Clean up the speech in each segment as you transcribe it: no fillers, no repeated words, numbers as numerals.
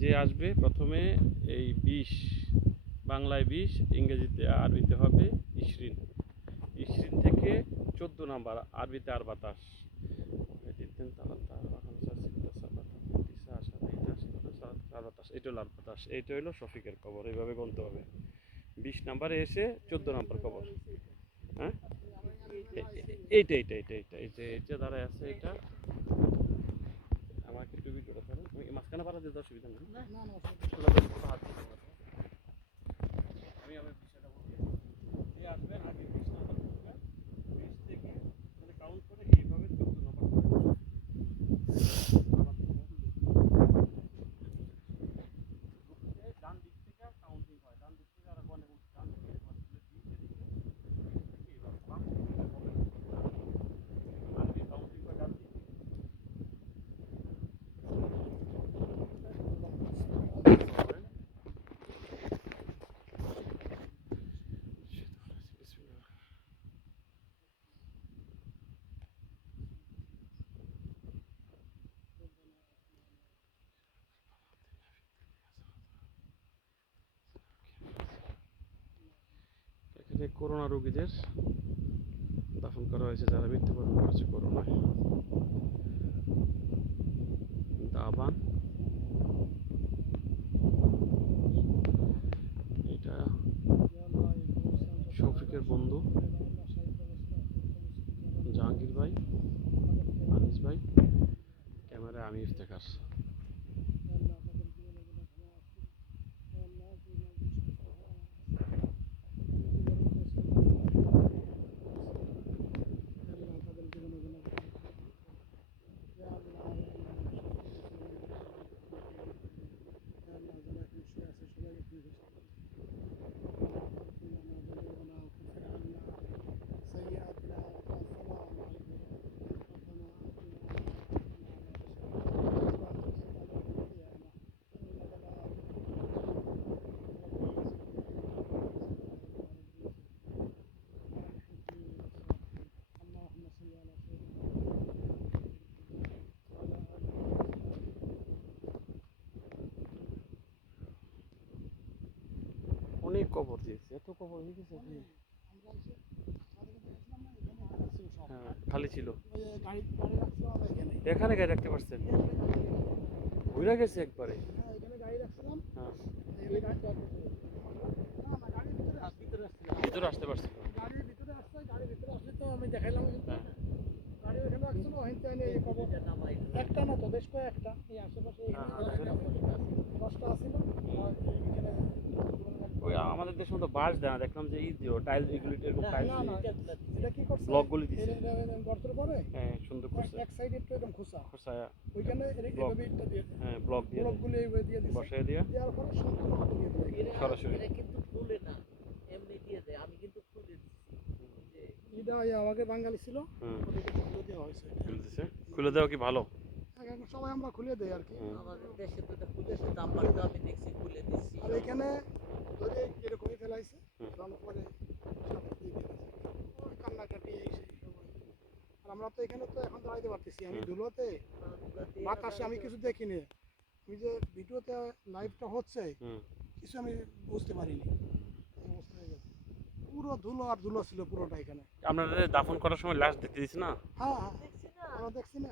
যে আসবে প্রথমে এই 20, বাংলায় 20, ইংরেজিতে আরবিতে হবে 20, 20 থেকে 14 নাম্বার, আরবিতে আর 22, এটা হলো আর 22, এইটা হলো শফিকের কবর। এইভাবে গুনতে হবে। 20 নাম্বারে এসে 14 নাম্বার কবর। হ্যাঁ, এইটা এই যে দাঁড়ায় আছে এটা। আমাকে একটু ভিডিওটা ধরো, আমি মাঝখানে পাড়া দিতে অসুবিধা নেই। আমি বিষয়টা বলছি। যে আসবেন আগে 20 নাম্বার করবেন, 20 থেকে মানে কাউন্ট করে এইভাবে 14 নাম্বার করবেন। ডান দিক থেকে কাউন্টিং হয়, ডান দিক থেকে আর অনেক ডান দিক থেকে কাউন্টিং হয় ডান দিক। এখানে করোনা রোগীদের দাফন করা হয়েছে, যারা মৃত্যুবরণ করেছে করোনায়। দাবান, এটা শফিকের বন্ধু জাহাঙ্গীর ভাই, আনিস ভাই, ক্যামেরায় আমি ইফতেখার। অনেক কবর দিয়েছে, এত কবর হয়ে গেছে। হ্যাঁ, খালি ছিল। এখানে গাড়ি রাখতে পারছেন? ঘুরে গেছে একবারে। হ্যাঁ, ভিতরে আসতে পারছিল। আমি দেখাইলাম গাড়ি ওখানে রাখছিল, একটা না তো বেশ কয়েকটা এই আশেপাশে 10টা আছিল। ওই আমাদের দেশের মতো বাঁশ দেয় না, দেখলাম যে টাইল, এগুলি এরকম টাইল এটা কি করছে, ব্লকগুলি দিছে। গর্তের পরে হ্যাঁ, সুন্দর করছে। এক সাইডে একটু এরকম খোসায়া ওইখানে এইভাবে ইটটা দিয়ে হ্যাঁ, ব্লক দিয়ে ব্লকগুলো এইভাবে দিয়ে দিছে, বসায় দিয়ে দেওয়ার পরে সম্পূর্ণ মতো দিয়ে দিবে সরাসরি। এটা কিন্তু খুলে না, এমনি দিয়ে দেয়। আমি কিন্তু খুলে দিচ্ছি। এটা আমাকে বাঙালি ছিল, ওদেরকে খুলে দেওয়া হয়েছে। খুলে দিছে। খুলে দেওয়া কি ভালো? এখন সবাই আমরা খুলে দেই আর কি। আমাদের দেশে তো এটা খুলে দিচ্ছে, নাম্বার তো আমি দেখছি খুলে দিচ্ছি। আর এখানে ধরে এরকমই ফেলাইছে, পরে কান্নাকাটি এই সেই সবাই। আর আমরা তো এখানে তো এখন দাঁড়াইতে পারতেছি আমি ধুলোতে বাতাসে আমি কিছু দেখিনি। ওই যে ভিডিওতে লাইভটা হচ্ছে হুম। কিছু আমি বুঝতে পারিনি। এই অবস্থা হয়ে গেছে। পুরো ধুলো আর ধুলো ছিল পুরোটা এখানে। আপনাদের দাফন করার সময় লাশ দেখতে দিছি না? হ্যাঁ হ্যাঁ দেখছি না আমরা দেখছি না,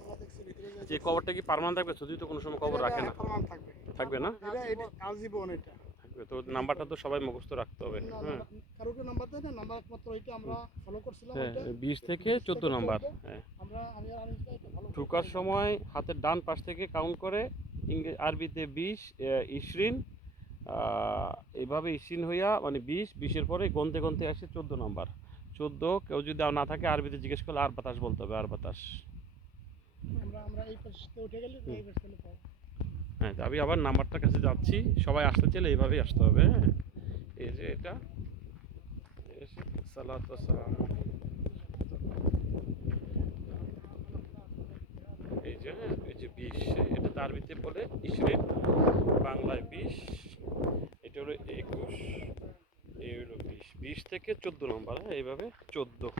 আমরা দেখছি ভিতরে যে কবরটা কি পার্মানেন্ট থাকবে? যদি তো কোনো সময় কবর রাখে না, প্রমাণ থাকবে। থাকবে না? এটা আজীবন এটা। থাকবে তো। নাম্বারটা তো সবাই মুখস্থ রাখতে হবে। না, হ্যাঁ কারোর নাম্বার দেয় না, নাম্বার একমাত্র ওইটা আমরা ফলো করছিলাম। হ্যাঁ, ওইটা 20 থেকে 14 নাম্বার। হ্যাঁ, আমি আর আনিস ভাই এটা ফলো ঢোকার সময় হাতের ডান পাশ থেকে কাউন্ট করে আরবিতে 20, 20, এইভাবে 20 হইয়া মানে 20-20-এর পরে গন্তে গন্তে আসে 14 নাম্বার। 14 কেউ যদি না থাকে আরবিতে জিজ্ঞেস করলে আর বাতাস বলতে হবে, আর বাতাস। আমরা এই পাশে উঠে গেলে এই পাশে চলে পাবো। হ্যাঁ, তো আমি আবার নাম্বারটার কাছে যাচ্ছি। সবাই আসতে চাইলে এইভাবেই আসতে হবে। হ্যাঁ, এই যে এটা সালাতু ওয়াসসালাম, এই যে 20, এটা আরবিতে বলে 20, বাংলায় 20, এটা হলো 21, এই হলো 20। 20 থেকে 14 নম্বর। হ্যাঁ, এইভাবে 14,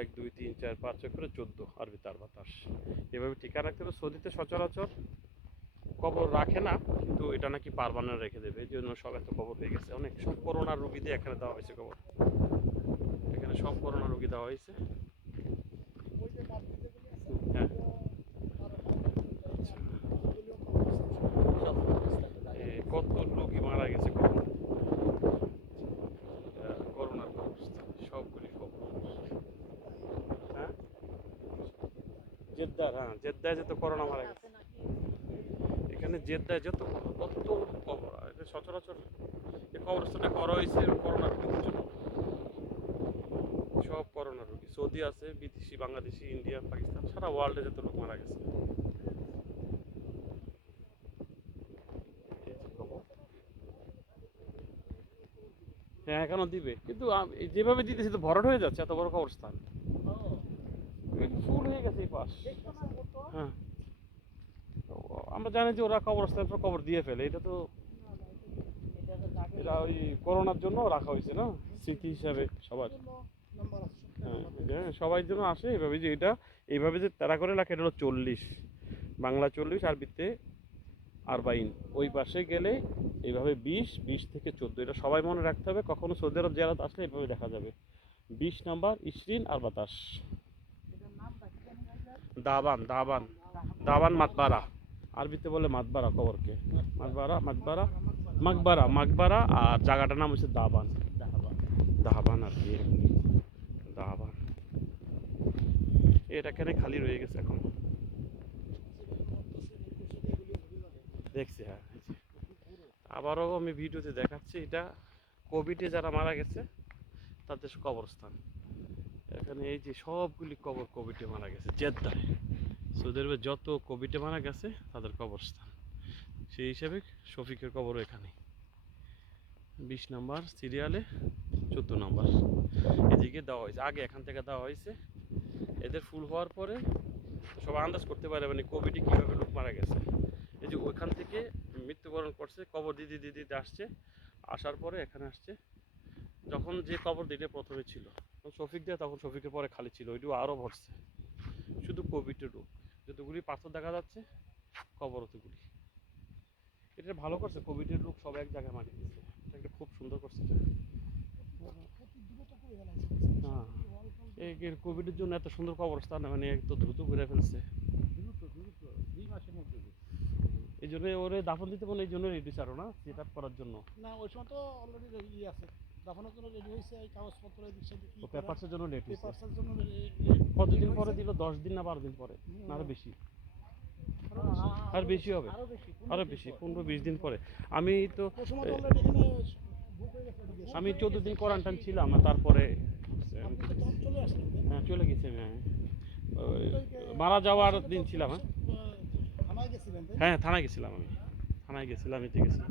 1 2 3 4 5 6 করে 14 আরবিতে আর বাতাস। এভাবে টিকা রাখতে হবে। সৌদিতে সচরাচর কবর রাখে না, কিন্তু এটা নাকি পার্মানেন্ট রেখে দেবে, এই জন্য সব এত কবর হয়ে গেছে। অনেক সব করোনা রোগীদের এখানে দেওয়া হয়েছে কবর। এখানে সব করোনা রোগী দেওয়া হয়েছে। ওই যে মাতৃ যেগুলো আছে হ্যাঁ, সব কত রোগী মারা গেছে করোনার কবরস্থানে, সবগুলি কবর। হ্যাঁ, জেদ্দার, হ্যাঁ জেদ্দায় যত করোনা মারা গেছে। আছে নাকি এখানে জেদ্দায় যত কত কবর, এটা সচরাচর এই কবরস্থানটা করা হয়েছে করোনা রোগীদের জন্য। সব করোনা রোগী সৌদি আছে, বিদেশি, বাংলাদেশি, ইন্ডিয়া, পাকিস্তান, সারা ওয়ার্ল্ডে যত লোক মারা গেছে। এই যে কবর। হ্যাঁ, এখনো দিবে, কিন্তু যেভাবে দিতেছে তো ভরাট হয়ে যাচ্ছে। এত বড় কবরস্থান ফুল হয়ে গেছে এই পাশ। হ্যাঁ, তো আমরা জানি যে ওরা কবরস্থান পর কবর দিয়ে ফেলে। এটা তো এটা ওই করোনার জন্য রাখা হয়েছে না, স্মৃতি হিসাবে সবার। নাম্বার আছে হ্যাঁ, হ্যাঁ, সবাই জন্য আসে এইভাবে। যে এটা এইভাবে যে তেরা করে রাখে, এটা হলো 40, বাংলা 40, আরবিতে 40। ওই পাশে গেলে এইভাবে 20 থেকে 14, এটা সবাই মনে রাখতে হবে। কখনো সৌদি আরব জিয়ারত আসলে এইভাবে দেখা যাবে 20 নাম্বার, 20 আর বাতাস। দাবান, দাবান, দাবান মাতবারা, আরবিতে বলে মাতবারা কবরকে। মাতবারা, মাকবারা, মাকবারা, মাকবারা, আর জায়গাটার নাম হচ্ছে দাবান। দাবান আর কি, দাবান। এটা কেন খালি রয়ে গেছে এখন? দেখছি, হ্যাঁ। আবারও আমি ভিডিওতে দেখাচ্ছি, এটা কোভিডে যারা মারা গেছে তাদের কবরস্থান। এখানে এই যে সবগুলি কবর কোভিডে মারা গেছে জেদ্দায়। সৌদি আরবে যত কোভিডে মারা গেছে তাদের কবরস্থান। সেই হিসাবে শফিকের কবরও এখানে 20 নাম্বার সিরিয়ালে 14 নাম্বার এদিকে দেওয়া হয়েছে। আগে এখান থেকে দেওয়া হয়েছে। এদের ফুল হওয়ার পরে সবাই আন্দাজ করতে পারে মানে কোভিডে কীভাবে লোক মারা গেছে। এই যে ওইখান থেকে মৃত্যুবরণ করছে, কবর দিতে দিতে আসছে, আসার পরে এখানে আসছে। যখন যে কবর দিতে প্রথমে ছিল শফিক দেয়, তখন শফিকের পরে খালি ছিল, ওইটু আরও ভরছে। শুধু কোভিডের রোগ, যতগুলি পাথর দেখা যাচ্ছে কবর অতগুলি। এটা ভালো করছে, কোভিডের রোগ সব এক জায়গায় মারি দিচ্ছে। এটা খুব সুন্দর করছে। হ্যাঁ, এই কোভিডের জন্য এত সুন্দর কবরস্থান মানে এত দ্রুত ঘুরে ফেলছে। এই জন্য ওরে দাফন দিতে বলে, এই জন্য রেডি ছাড়ো না, সেট আপ করার জন্য। না ওই সময় তো অলরেডি রেডি আছে, দাফনের জন্য রেডি হয়েছে। এই কাগজপত্র এই দিকটা ও পেপারসের জন্য লেট হয়েছে। পেপারসের জন্য কতদিন পরে দিল? 10 দিন না 12 দিন পরে, না আরো বেশি? আর বেশি হবে, আরো বেশি, 15-20 দিন পরে। আমি তো ওই সময় তো অলরেডি এখানে বুক হয়ে গেছে এদিকে। আমি 14 দিন কোয়ারেন্টাইন ছিলাম, আর তারপরে আপনি তো তখন চলে আসলেন। হ্যাঁ চলে গেছি আমি। হ্যাঁ, ওই মারা যাওয়ার দিন ছিলাম। হ্যাঁ, থানায় গেছিলেন তাই? হ্যাঁ থানায় গেছিলাম আমি, থানায় গেছিলাম, এতে গেছিলাম।